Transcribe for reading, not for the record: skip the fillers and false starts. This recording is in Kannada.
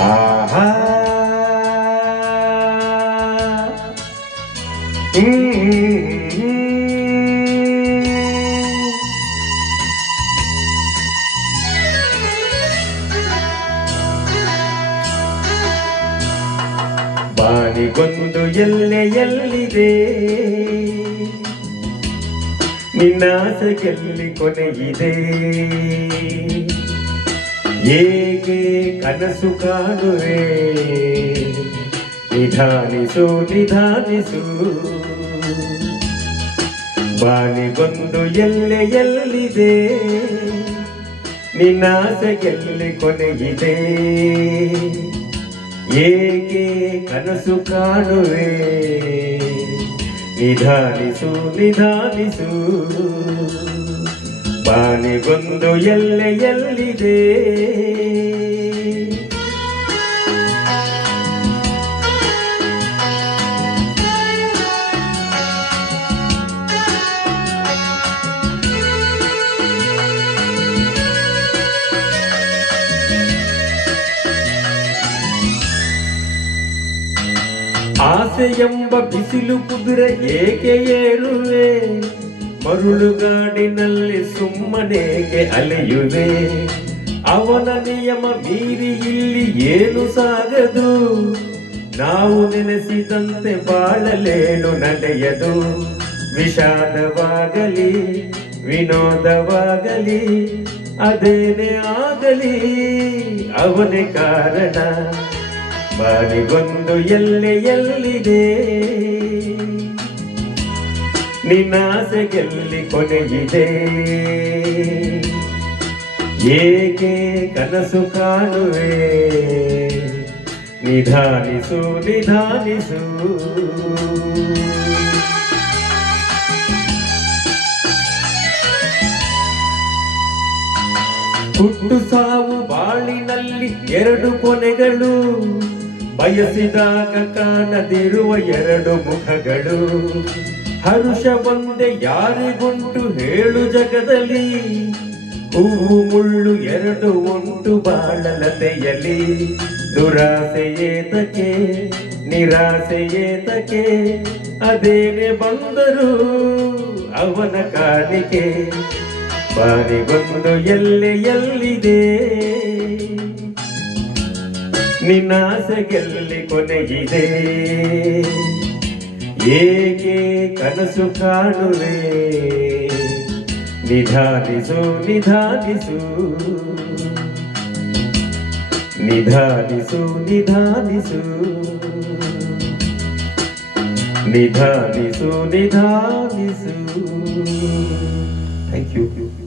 ಆಹಾ ಬಾನಿಗೊಂದು ಎಲ್ಲೆಯಲ್ಲಿದೆ ನಿನ್ನಾಸೆಯಲ್ಲಿ ಕೊನೆಯಿದೆ ಏಕೆ ಕನಸು ಕಾಣುವೆ ನಿಧಾನಿಸು ನಿಧಾನಿಸು ಬಾನಿಗೊಂದು ಎಲ್ಲೆಯಲ್ಲಿದೆ ನಿನ್ನಾಸೆಯಲ್ಲಿ ಕೊನೆಯಿದೆ ಏಕೆ ಕನಸು ಕಾಣುವೆ ನಿಧಾನಿಸು ನಿಧಾನಿಸು ಬಾನಿಗೊಂದು ಎಲ್ಲೆಯಲ್ಲಿದೆ ಆಸೆ ಎಂಬ ಬಿಸಿಲು ಕುದುರೆ ಏಕೆ ಏರುವೆ ಮರುಳುಗಾಡಿನಲ್ಲಿ ಸುಮ್ಮನೆಗೆ ಅಲೆಯುವೆ ಅವನ ನಿಯಮ ಮೀರಿ ಇಲ್ಲಿ ಏನು ಸಾಗದು ನಾವು ನೆನೆಸಿದಂತೆ ಬಾಳಲೇನು ನಡೆಯದು ವಿಷಾದವಾಗಲಿ ವಿನೋದವಾಗಲಿ ಅದೇನೇ ಆಗಲಿ ಅವನೇ ಕಾರಣ ಬಾನಿಗೊಂದು ಎಲ್ಲೆಯಲ್ಲಿದೆ ನಿನ್ನಾಸೆಯಲ್ಲಿ ಕೊನೆಯಿದೆ ಏಕೆ ಕನಸು ಕಾಣುವೆ ನಿಧಾನಿಸು ನಿಧಾನಿಸು ಹುಟ್ಟು ಸಾವು ಬಾಳಿನಲ್ಲಿ ಎರಡು ಕೊನೆಗಳು ಬಯಸಿದಾಗ ಕಾಣದಿರುವ ಎರಡು ಮುಖಗಳು ಹರುಷ ಒಂದೇ ಯಾರಿಗುಂಟು ಹೇಳು ಜಗದಲ್ಲಿ ಹೂವು ಮುಳ್ಳು ಎರಡು ಉಂಟು ಬಾಳಲತೆಯಲ್ಲಿ ದುರಾಸೆ ಏತಕ್ಕೆ ನಿರಾಸೆ ಏತಕ್ಕೆ ಅದೇನೆ ಬಂದರು ಅವನ ಕಾಣಿಕೆ ಬಾನಿಗೊಂದು ಎಲ್ಲೆಯಲ್ಲಿದೆ ನಿನ್ನಾಸೆಯಲ್ಲಿ ಕೊನೆಯಿದೆ ಏಕೆ ಕನಸು ಕಾಣುವೆ ನಿಧಾನಿಸು ನಿಧಾನಿಸು ನಿಧಾನಿಸು ನಿಧಾನಿಸು ನಿಧಾನಿಸು ನಿಧಾನಿಸು ಥ್ಯಾಂಕ್ ಯು